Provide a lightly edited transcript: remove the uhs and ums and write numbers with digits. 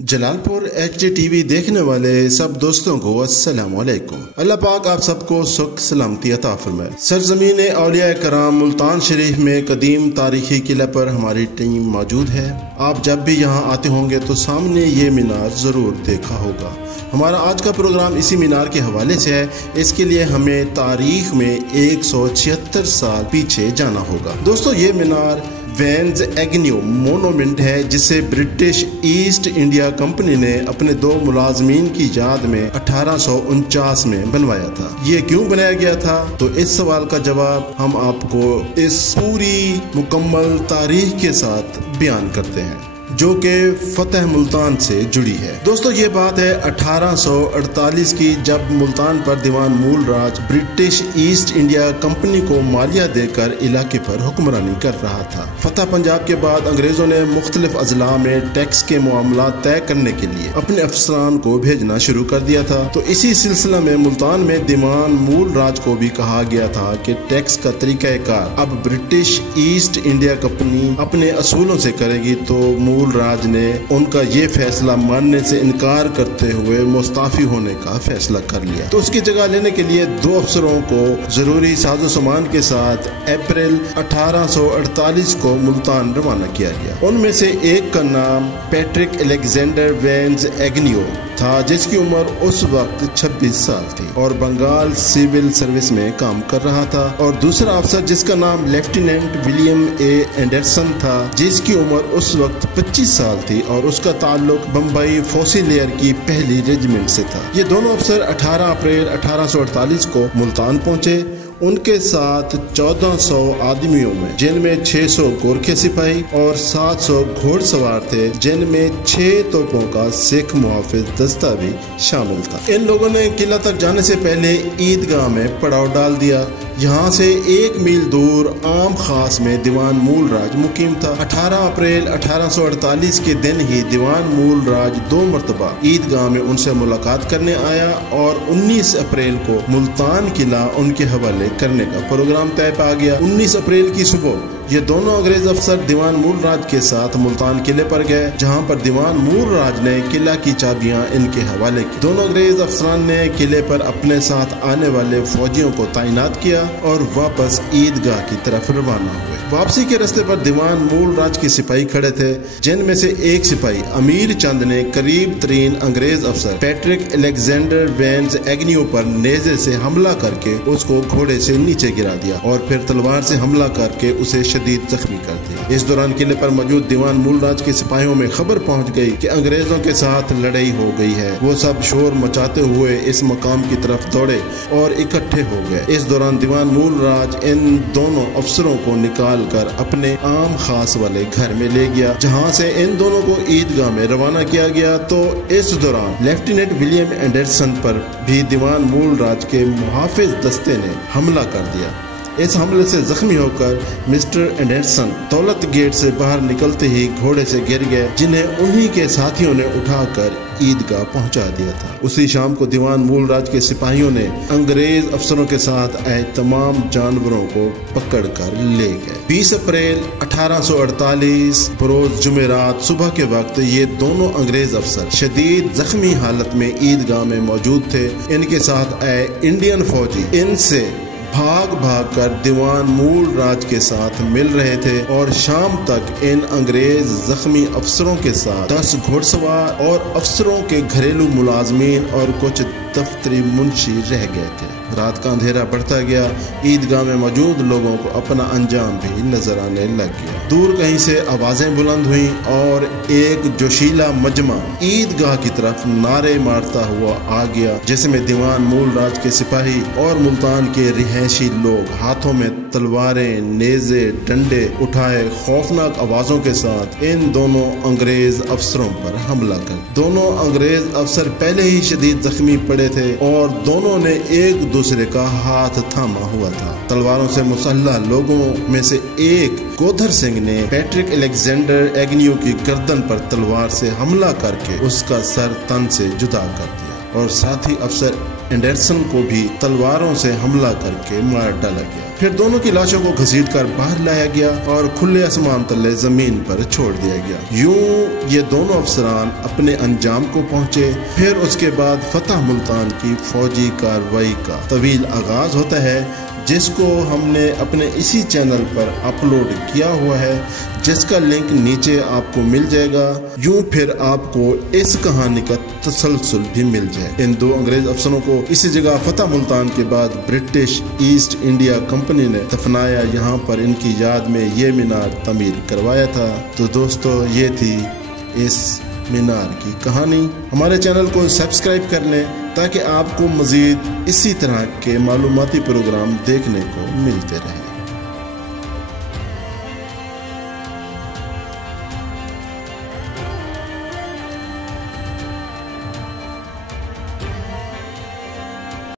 Jalalpur HD TV देखने वाले सब दोस्तों को अस्सलाम वालेकुम। अल्लाह पाक आप सबको सुख सलामती अता फरमाए। सरजमीन औलिया कराम मुल्तान शरीफ में कदीम तारीखी किला पर हमारी टीम मौजूद है। आप जब भी यहाँ आते होंगे तो सामने ये मीनार जरूर देखा होगा। हमारा आज का प्रोग्राम इसी मीनार के हवाले से है। इसके लिए हमें तारीख में 176 साल पीछे जाना होगा। दोस्तों, ये मीनार वेन्स एग्न्यू मोनूमेंट है जिसे ब्रिटिश ईस्ट इंडिया कंपनी ने अपने 2 मुलाजमीन की याद में 1849 में बनवाया था। ये क्यों बनाया गया था, तो इस सवाल का जवाब हम आपको इस पूरी मुकम्मल तारीख के साथ बयान करते हैं जो कि फतेह मुल्तान से जुड़ी है। दोस्तों, ये बात है 1848 की, जब मुल्तान पर दीवान मूल राज ब्रिटिश ईस्ट इंडिया कंपनी को मालिया देकर इलाके पर हुक्मरानी कर रहा था। फतेह पंजाब के बाद अंग्रेजों ने मुख्तलिफ अजला में टैक्स के मामला तय करने के लिए अपने अफसरान को भेजना शुरू कर दिया था। तो इसी सिलसिला में मुल्तान में दीवान मूल राज को भी कहा गया था कि टैक्स का तरीकाकार अब ब्रिटिश ईस्ट इंडिया कंपनी अपने असूलों से करेगी। तो मूल राज ने उनका ये फैसला मानने से इनकार करते हुए मुस्ताफी होने का फैसला कर लिया। तो उसकी जगह लेने के लिए 2 अफसरों को जरूरी साजो सामान के साथ अप्रैल 1848 को मुल्तान रवाना किया गया। उनमें से एक का नाम पैट्रिक अलेक्जेंडर वेन्स एग्न्यू था, जिसकी उम्र उस वक्त 26 साल थी और बंगाल सिविल सर्विस में काम कर रहा था। और दूसरा अफसर जिसका नाम लेफ्टिनेंट विलियम ए एंडरसन था, जिसकी उम्र उस वक्त 25 साल थी और उसका ताल्लुक बम्बई फोसिलियर की पहली रेजिमेंट से था। ये दोनों अफसर 18 अप्रैल 1848 को मुल्तान पहुंचे। उनके साथ 1400 आदमियों में जिनमें 600 गोरखे सिपाही और 700 घोड़सवार थे, जिनमें 6 तोपों का सिख मुहाफिज दस्ता भी शामिल था। इन लोगों ने किला तक जाने से पहले ईदगाह में पड़ाव डाल दिया। यहाँ से 1 मील दूर आम खास में दीवान मूल राज मुकीम था। 18 अप्रैल 1848 के दिन ही दीवान मूल राज 2 मरतबा ईदगाह में उनसे मुलाकात करने आया और 19 अप्रैल को मुल्तान किला उनके हवाले करने का प्रोग्राम तय पा गया। 19 अप्रैल की सुबह ये दोनों अंग्रेज अफसर दीवान मूल राज के साथ मुल्तान किले पर गए, जहां पर दीवान मूल राज ने किला की चाबियां इनके हवाले की। दोनों अंग्रेज अफसरान ने किले पर अपने साथ आने वाले फौजियों को तैनात किया और वापस ईदगाह की तरफ रवाना हुए। वापसी के रास्ते पर दीवान मूल राज के सिपाही खड़े थे, जिनमें से एक सिपाही अमीर चंद ने करीब तरीन अंग्रेज अफसर पैट्रिक अलेक्जेंडर वेन्स एग्न्यू पर नेजे से हमला करके उसको घोड़े से नीचे गिरा दिया और फिर तलवार से हमला करके उसे शदीद जख्मी कर दिया। इस दौरान किले पर मौजूद दीवान मूल राज के सिपाहियों में खबर पहुंच गई कि अंग्रेजों के साथ लड़ाई हो गई है। वो सब शोर मचाते हुए इस मकाम की तरफ दौड़े और इकट्ठे हो गए। इस दौरान दीवान मूल राज इन दोनों अफसरों को निकाल कर अपने आम खास वाले घर में ले गया, जहां से इन दोनों को ईदगाह में रवाना किया गया। तो इस दौरान लेफ्टिनेंट विलियम एंडरसन पर भी दीवान मूल राज के मुहाफिज दस्ते ने हमला कर दिया। इस हमले से जख्मी होकर मिस्टर एंडरसन दौलत गेट से बाहर निकलते ही घोड़े से गिर गए, जिन्हें उन्हीं के साथियों ने उठाकर ईदगाह पहुंचा दिया था। उसी शाम को दीवान मूल राज के सिपाहियों ने अंग्रेज अफसरों के साथ आए तमाम जानवरों को पकड़कर ले गए। 20 अप्रैल 1848 बरोज जुमेरात सुबह के वक्त ये दोनों अंग्रेज अफसर शदीद जख्मी हालत में ईदगाह में मौजूद थे। इनके साथ आए इंडियन फौजी इनसे भाग कर दीवान मूल राज के साथ मिल रहे थे और शाम तक इन अंग्रेज जख्मी अफसरों के साथ 10 घोड़सवार और अफसरों के घरेलू मुलाजमीन और कुछ दफ्तरी मुंशी रह गए थे। रात का अंधेरा बढ़ता गया। ईदगाह में मौजूद लोगों को अपना अंजाम भी नजर आने लग गया। दूर कहीं से आवाजें बुलंद हुई और एक जोशीला मजमा ईदगाह की तरफ नारे मारता हुआ आ गया, जिसमें दीवान मूल राज के सिपाही और मुल्तान के रिहायशी लोग हाथों में तलवारें, नेज़े, डंडे उठाए खौफनाक आवाजों के साथ इन दोनों अंग्रेज अफसरों पर हमला कर। दोनों अंग्रेज अफसर पहले ही शदीद जख्मी पड़े थे और दोनों ने एक दूसरे का हाथ थामा हुआ था। तलवारों से मुसल्लह लोगों में से एक गोधर सिंह ने पैट्रिक अलेक्जेंडर एग्न्यू की गर्दन पर तलवार से हमला करके उसका सर तन से जुदा कर दिया। और साथ ही अफसर एंडरसन को भी तलवारों से हमला करके मार डाला गया। फिर दोनों की लाशों को घसीटकर बाहर लाया गया और खुले आसमान तले जमीन पर छोड़ दिया गया। यूं ये दोनों अफसरान अपने अंजाम को पहुंचे। फिर उसके बाद फतह मुल्तान की फौजी कार्रवाई का तवील आगाज होता है, जिसको हमने अपने इसी चैनल पर अपलोड किया हुआ है, जिसका लिंक नीचे आपको मिल जाएगा। यूं फिर आपको इस कहानी का तसलसल भी मिल जाए। इन दो अंग्रेज अफसरों को इसी जगह फतह मुल्तान के बाद ब्रिटिश ईस्ट इंडिया कंपनी ने दफनाया। यहाँ पर इनकी याद में ये मीनार तमीर करवाया था। तो दोस्तों, ये थी इस मीनार की कहानी। हमारे चैनल को सब्सक्राइब कर लें ताकि आपको मजीद इसी तरह के मालूमाती प्रोग्राम देखने को मिलते रहे।